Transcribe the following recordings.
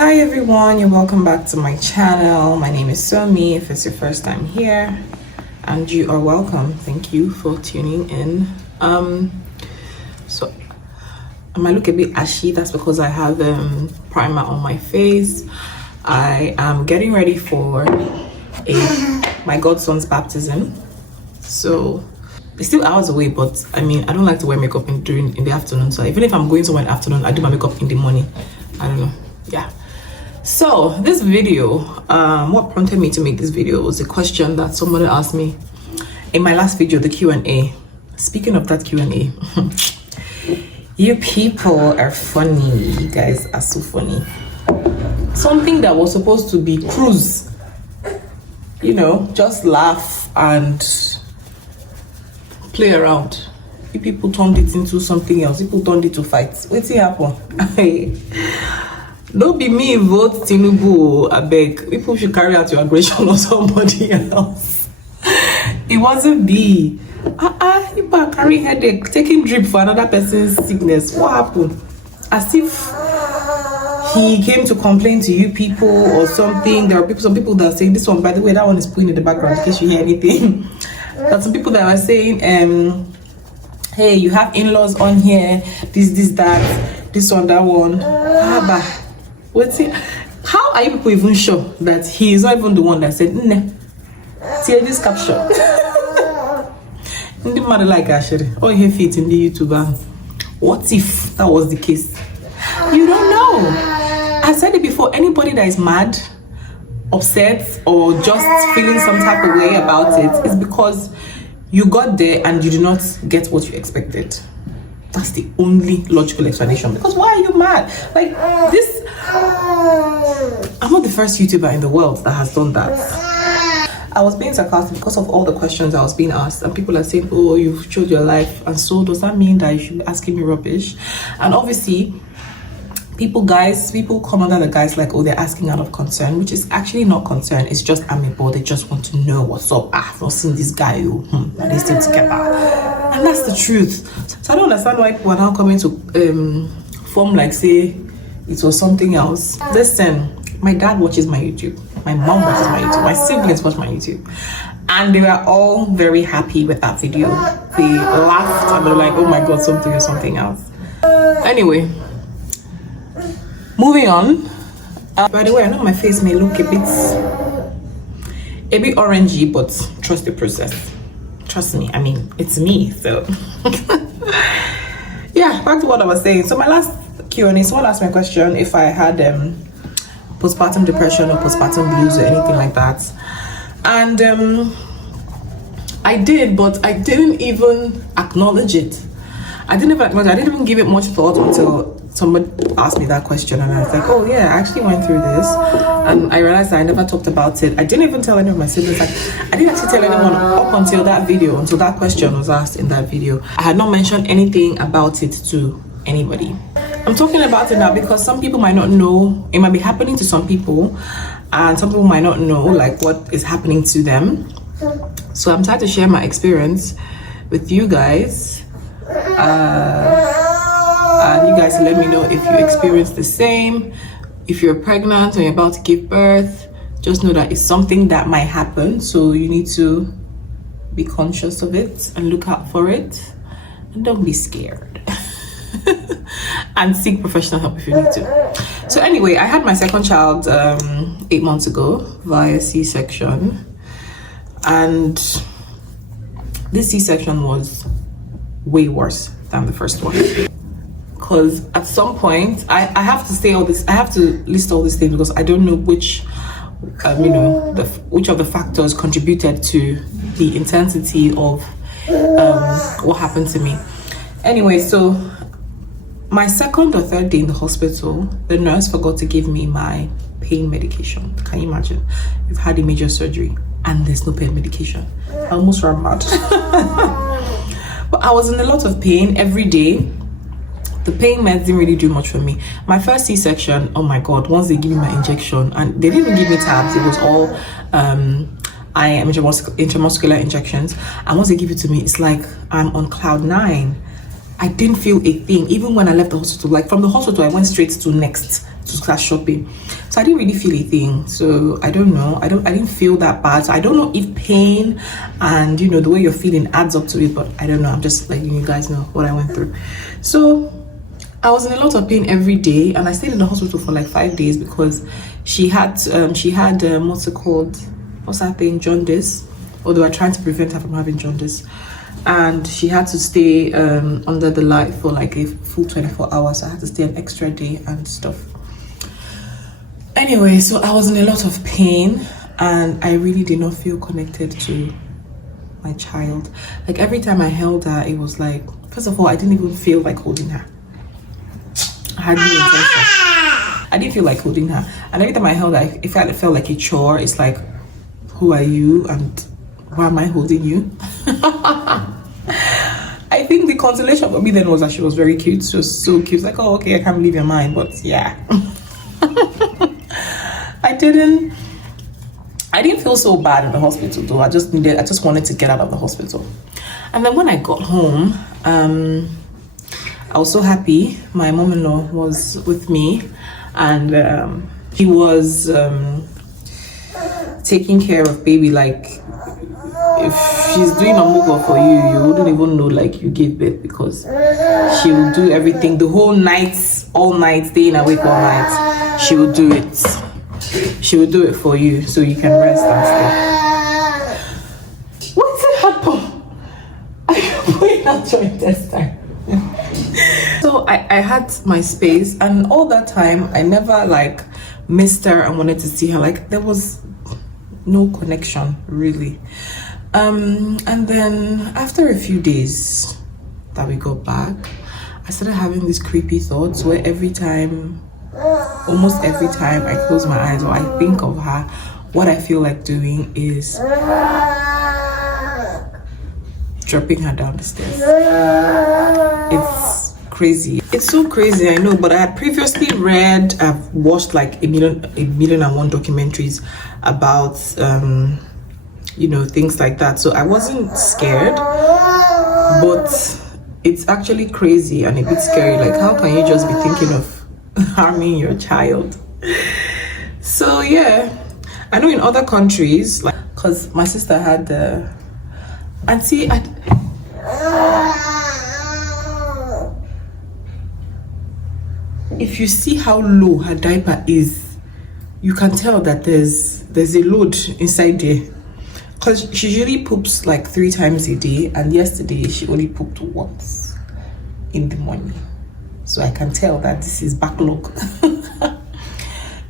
Hi everyone, you're welcome back to my channel. My name is Somi. If it's your first time here, and you are welcome. Thank you for tuning in. So I might look a bit ashy. That's because I have primer on my face. I am getting ready for my godson's baptism. So it's still hours away, but I mean, I don't like to wear makeup in the afternoon. So even if I'm going somewhere in the afternoon, I do my makeup in the morning. I don't know. Yeah. So this video, what prompted me to make this video was a question that somebody asked me in my last video, the Q&A. Speaking of that Q&A, you people are funny. You guys are so funny. Something that was supposed to be cruise, you know, just laugh and play around. You people turned it into something else. People turned it to fight. What's happen? Don't be me vote Tinubu, I beg. People should carry out your aggression on somebody else. It wasn't me. People are carrying headache, taking drip for another person's sickness. What happened? As if he came to complain to you people or something. There are some people that are saying this one, by the way, that one is playing in the background in case you hear anything. But some people that are saying, hey, you have in-laws on here, this, that, this one, that one. What's it? How are you people even sure that he is not even the one that said, nah, see this caption? In the matter like Asher, or you have it in the YouTuber. What if that was the case? You don't know. I said it before, anybody that is mad, upset, or just feeling some type of way about it is because you got there and you did not get what you expected. That's the only logical explanation. Because why are you mad? Like this, I'm not the first YouTuber in the world that has done that. I was being sarcastic because of all the questions I was being asked, and people are saying, oh, you've showed your life, and so does that mean that you should be asking me rubbish? And obviously people come under the guys like, oh, they're asking out of concern, which is actually not concern. It's just amiable. They just want to know what's up. I've not seen this guy. Are they still together? And that's the truth. So I don't understand why people are now coming to form like say it was something else. Listen, my dad watches my YouTube. My mom watches my YouTube. My siblings watch my YouTube. And they were all very happy with that video. They laughed and they're like, oh my God, something or something else. Anyway, moving on. By the way, I know my face may look a bit orangey, but trust the process. Trust me, I mean, it's me, so. Yeah, back to what I was saying. So my last Q&A, someone asked me a question if I had postpartum depression or postpartum blues or anything like that. And I did, but I didn't even acknowledge it. I didn't even give it much thought until somebody asked me that question, and I was like, oh yeah, I actually went through this, and I realized I never talked about it. I didn't even tell any of my siblings. Like, I didn't actually tell anyone up until that video, until that question was asked in that video. I had not mentioned anything about it to anybody. I'm talking about it now because some people might not know. It might be happening to some people, and some people might not know like what is happening to them. So I'm trying to share my experience with you guys. And you guys let me know if you experience the same. If you're pregnant or you're about to give birth, just know that it's something that might happen, so you need to be conscious of it and look out for it, and don't be scared. And seek professional help if you need to. So anyway, I had my second child 8 months ago via C-section, and this C-section was way worse than the first one. Because at some point, I have to say all this, I have to list all these things because I don't know which, which of the factors contributed to the intensity of what happened to me. Anyway, so my second or third day in the hospital, the nurse forgot to give me my pain medication. Can you imagine? You've had a major surgery and there's no pain medication. I almost ran mad. But I was in a lot of pain every day. The pain meds didn't really do much for me. My first C-section, oh my God, once they give me my injection, and they didn't even give me tabs, it was all intramuscular injections. And once they give it to me, it's like I'm on cloud 9. I didn't feel a thing, even when I left the hospital. Like from the hospital, I went straight to next to start shopping. So I didn't really feel a thing. So I don't know. I didn't feel that bad. So I don't know if pain and the way you're feeling adds up to it, but I don't know. I'm just letting you guys know what I went through. So I was in a lot of pain every day, and I stayed in the hospital for like 5 days because she had what's it called? What's that thing? Jaundice. Or they were trying to prevent her from having jaundice. And she had to stay under the light for like a full 24 hours. So I had to stay an extra day and stuff. Anyway, so I was in a lot of pain, and I really did not feel connected to my child. Like every time I held her, it was like, first of all, I didn't even feel like holding her. I had no intention. I didn't feel like holding her. And every time I held her, it felt like a chore. It's like, who are you? And why am I holding you? I think the consolation for me then was that she was very cute. She was so cute. Like, oh, okay, I can't believe your mind. But yeah. I didn't feel so bad in the hospital though. I just wanted to get out of the hospital. And then when I got home, I was so happy. My mom-in-law was with me, and he was taking care of baby. Like, if she's doing a move for you, you wouldn't even know like you gave birth, because she will do everything the whole night, all night, staying awake all night. She will do it. She will do it for you so you can rest and stuff. What's it happen? Are you going out your intestine? So I had my space, and all that time I never like missed her and wanted to see her. Like there was no connection really. And then after a few days that we got back, I started having these creepy thoughts where almost every time I close my eyes or I think of her, what I feel like doing is dropping her down the stairs. It's crazy. It's so crazy, I know, but I had previously I've watched like a million and one documentaries about things like that. So I wasn't scared, but it's actually crazy and a bit scary. Like, how can you just be thinking of harming your child? So yeah, I know in other countries, like, because my sister had and see, if you see how low her diaper is, you can tell that there's a load inside there, because she usually poops like 3 times a day, and yesterday she only pooped once in the morning. So I can tell that this is backlog.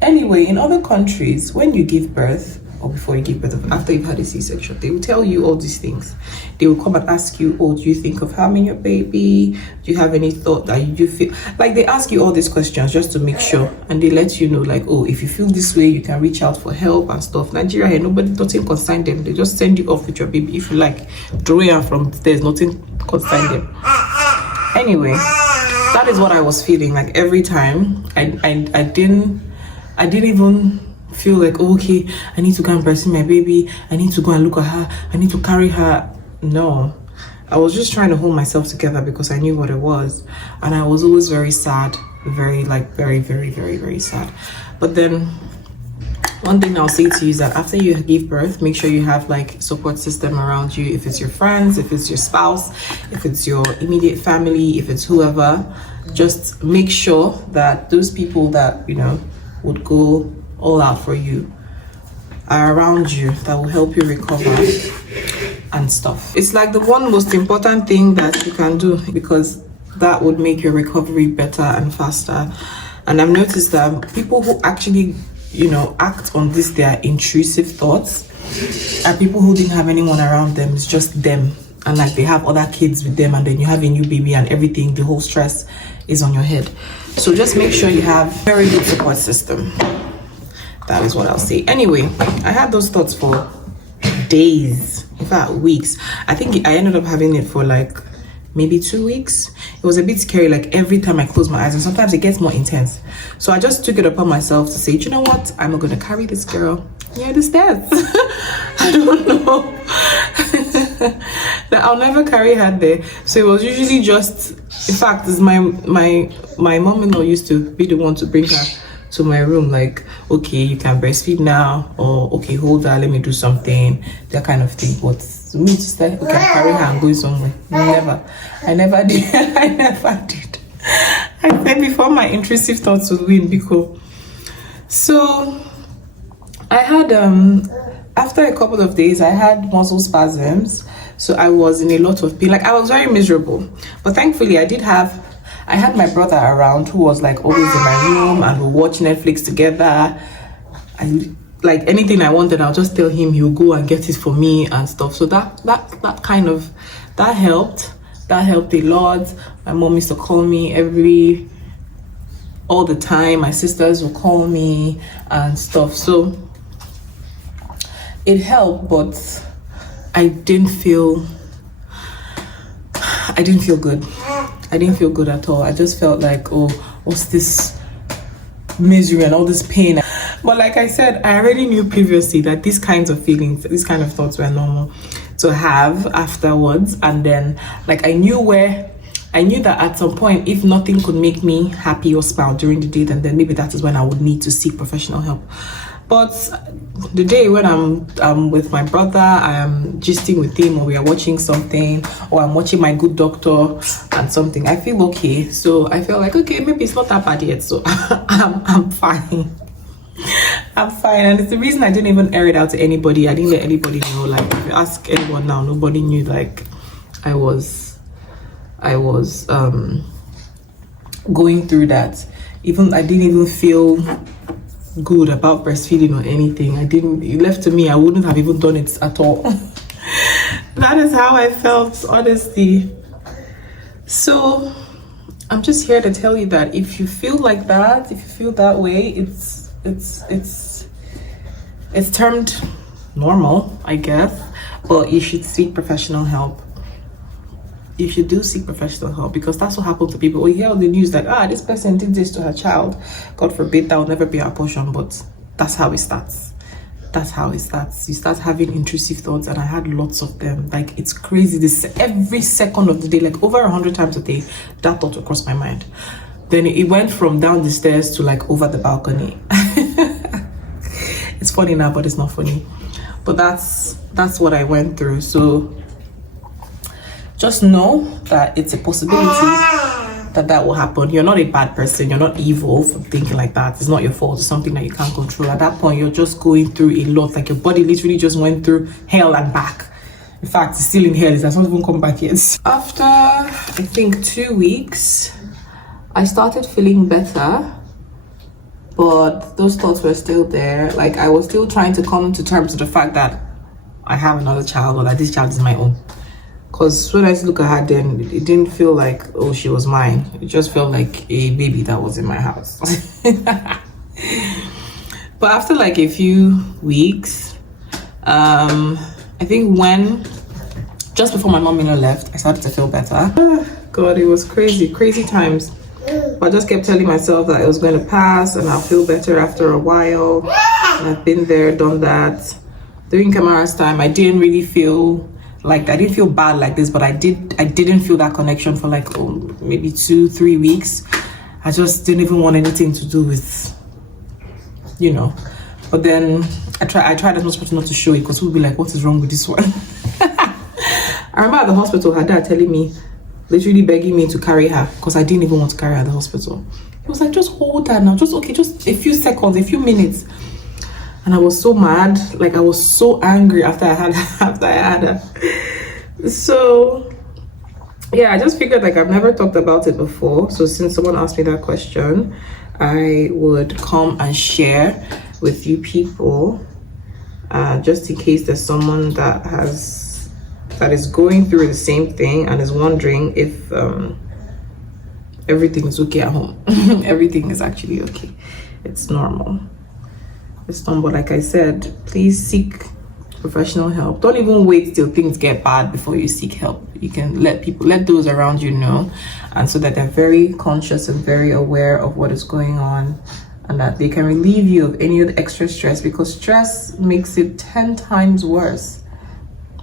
Anyway, in other countries, when you give birth, or before you give birth, after you've had a C-section, they will tell you all these things. They will come and ask you, oh, do you think of harming your baby? Do you have any thought that you feel? Like, they ask you all these questions just to make sure. And they let you know, like, oh, if you feel this way, you can reach out for help and stuff. Nigeria here, nothing concern them. They just send you off with your baby. If you like, throwing her from the stairs, nothing concern them. Anyway, that is what I was feeling. Like, every time, I didn't even feel like, oh, okay, I need to go and breastfeed my baby, I need to go and look at her, I need to carry her. No, I was just trying to hold myself together because I knew what it was, and I was always very sad, very, very, very, very sad. But then one thing I'll say to you is that after you give birth, make sure you have like support system around you. If it's your friends, if it's your spouse, if it's your immediate family, if it's whoever, just make sure that those people that would go all out for you are around you, that will help you recover and stuff. It's like the one most important thing that you can do, because that would make your recovery better and faster. And I've noticed that people who actually act on their intrusive thoughts are people who didn't have anyone around them. It's just them, and like they have other kids with them, and then you have a new baby and everything, the whole stress is on your head. So just make sure you have very good support system. That is what I'll say. Anyway, I had those thoughts for days, in fact weeks. I think I ended up having it for like maybe 2 weeks. It was a bit scary, like every time I close my eyes, and sometimes it gets more intense. So I just took it upon myself to say, you know what, I'm gonna carry this girl the stairs. I don't know. That I'll never carry her there. So it was usually just, in fact, my mom-in-law used to be the one to bring her to my room, like, okay, you can breastfeed now, or okay, hold her, let me do something, that kind of thing. But to me, just like, okay, carry her and go somewhere. I never did. I never did. I said before my intrusive thoughts would win, because so I had after a couple of days I had muscle spasms, so I was in a lot of pain. Like, I was very miserable, but thankfully I had my brother around, who was like always in my room, and we'll watch Netflix together. And like anything I wanted, I'll just tell him, he'll go and get it for me and stuff. So that helped. That helped a lot. My mom used to call me all the time. My sisters will call me and stuff. So it helped, but I didn't feel good. I didn't feel good at all. I just felt like, oh, what's this misery and all this pain? But like I said, I already knew previously that these kinds of feelings, these kind of thoughts were normal to have afterwards. And then, like, I knew that at some point, if nothing could make me happy or smile during the day, then maybe that is when I would need to seek professional help. But the day when I'm with my brother, I am gisting with him, or we are watching something, or I'm watching My Good Doctor and something, I feel okay. So I feel like, okay, maybe it's not that bad yet. So I'm fine. I'm fine. And it's the reason I didn't even air it out to anybody. I didn't let anybody know. Like, if you ask anyone now, nobody knew, like, I was going through that. I didn't even feel good about breastfeeding or anything. It left to me, I wouldn't have even done it at all. That is how I felt, honestly. So I'm just here to tell you that if you feel like that, if you feel that way, it's termed normal, I guess, but you should seek professional help. You should seek professional help, because that's what happened to people. We hear on the news like, this person did this to her child. God forbid, that will never be our portion, but that's how it starts. That's how it starts. You start having intrusive thoughts, and I had lots of them. Like, it's crazy. Every second of the day, like over 100 times a day, that thought will cross my mind. Then it went from down the stairs to like over the balcony. It's funny now, but it's not funny. But that's what I went through. So just know that it's a possibility that will happen. You're not a bad person. You're not evil for thinking like that. It's not your fault. It's something that you can't control. At that point, you're just going through a lot. Like, your body literally just went through hell and back. In fact, it's still in hell. It has not even come back yet. After, I think, 2 weeks, I started feeling better. But those thoughts were still there. Like, I was still trying to come to terms with the fact that I have another child, or that this child is my own. Because when I look at her then, it didn't feel like, oh, she was mine. It just felt like a baby that was in my house. But after like a few weeks, I think just before my mom-in-law left, I started to feel better. God, it was crazy times. But I just kept telling myself that it was going to pass and I'll feel better after a while. And I've been there, done that. During Kamara's time, I didn't really feel like, I didn't feel bad like this, but I didn't feel that connection for like maybe 2-3 weeks. I just didn't even want anything to do with, but then I tried as much as possible not to show it, because we'll be like, what is wrong with this one? I remember at the hospital, her dad telling me, literally begging me to carry her, because I didn't even want to carry her at the hospital. He was like, just hold her now, just a few seconds, a few minutes. And I was so mad, like I was so angry after I had her. So yeah, I just figured like I've never talked about it before. So since someone asked me that question, I would come and share with you people, just in case there's someone that is going through the same thing and is wondering if everything is okay at home. Everything is actually okay. It's normal. But like I said, please seek professional help. Don't even wait till things get bad before you seek help. You can let those around you know, and so that they're very conscious and very aware of what is going on, and that they can relieve you of any of the extra stress, because stress makes it 10 times worse.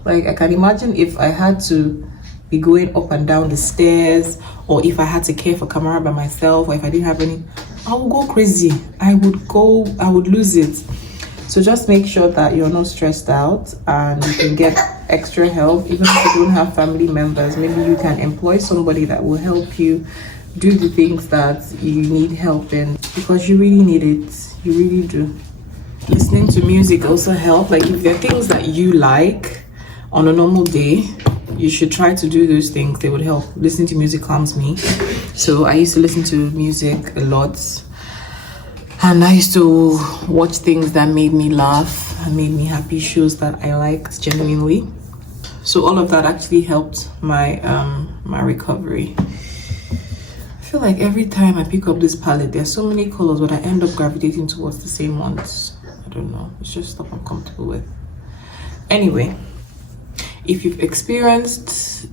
Like, I can imagine if I had to be going up and down the stairs, or if I had to care for Kamara by myself, or if I didn't have any, I would go crazy. I would lose it. So just make sure that you're not stressed out and you can get extra help. Even if you don't have family members, maybe you can employ somebody that will help you do the things that you need help in, because you really need it. You really do. Listening to music also help. Like if there are things that you like on a normal day, you should try to do those things. They would help. Listening to music calms me. So I used to listen to music a lot. And I used to watch things that made me laugh and made me happy, shows that I liked genuinely. So all of that actually helped my my recovery. I feel like every time I pick up this palette, there are so many colors, but I end up gravitating towards the same ones. I don't know. It's just stuff I'm comfortable with. Anyway, if you've experienced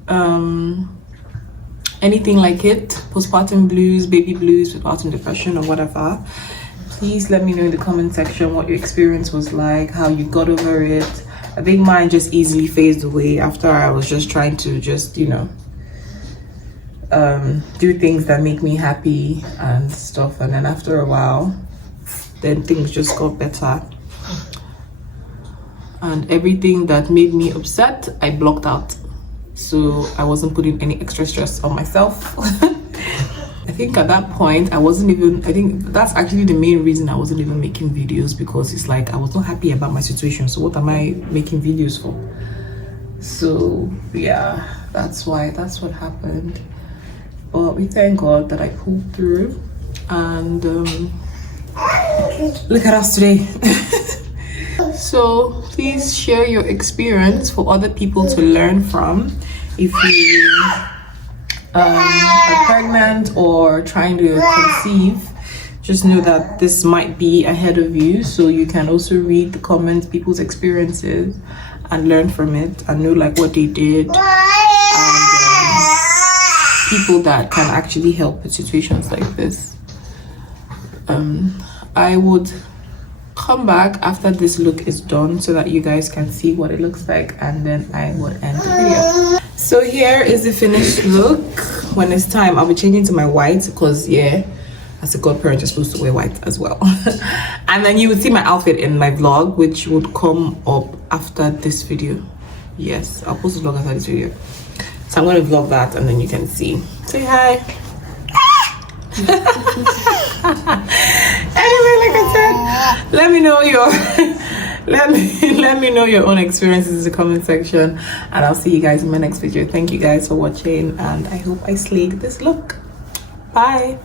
anything like it, postpartum blues, baby blues, postpartum depression, or whatever, please let me know in the comment section what your experience was like, how you got over it. I think mine just easily phased away after I was just trying to just, you know, do things that make me happy and stuff. And then after a while, then things just got better. And everything that made me upset, I blocked out. So I wasn't putting any extra stress on myself. I think at that point, I think that's actually the main reason I wasn't even making videos, because it's like I was not happy about my situation. So what am I making videos for? So yeah, that's what happened. But we thank God that I pulled through. And look at us today. So please share your experience for other people to learn from. If you are pregnant or trying to conceive, just know that this might be ahead of you, so you can also read the comments, people's experiences, and learn from it and know like what they did, and people that can actually help in situations like this. I would come back after this look is done so that you guys can see what it looks like, and then I would end the video. So here is the finished look. When it's time, I'll be changing to my white, because yeah, as a godparent, you're supposed to wear white as well. And then you would see my outfit in my vlog, which would come up after this video. Yes, I'll post a vlog after this video. So I'm going to vlog that, and then you can see. Say hi. Anyway, like I said, let me know your let me know your own experiences in the comment section, and I'll see you guys in my next video. Thank you guys for watching, and I hope I slayed this look. Bye.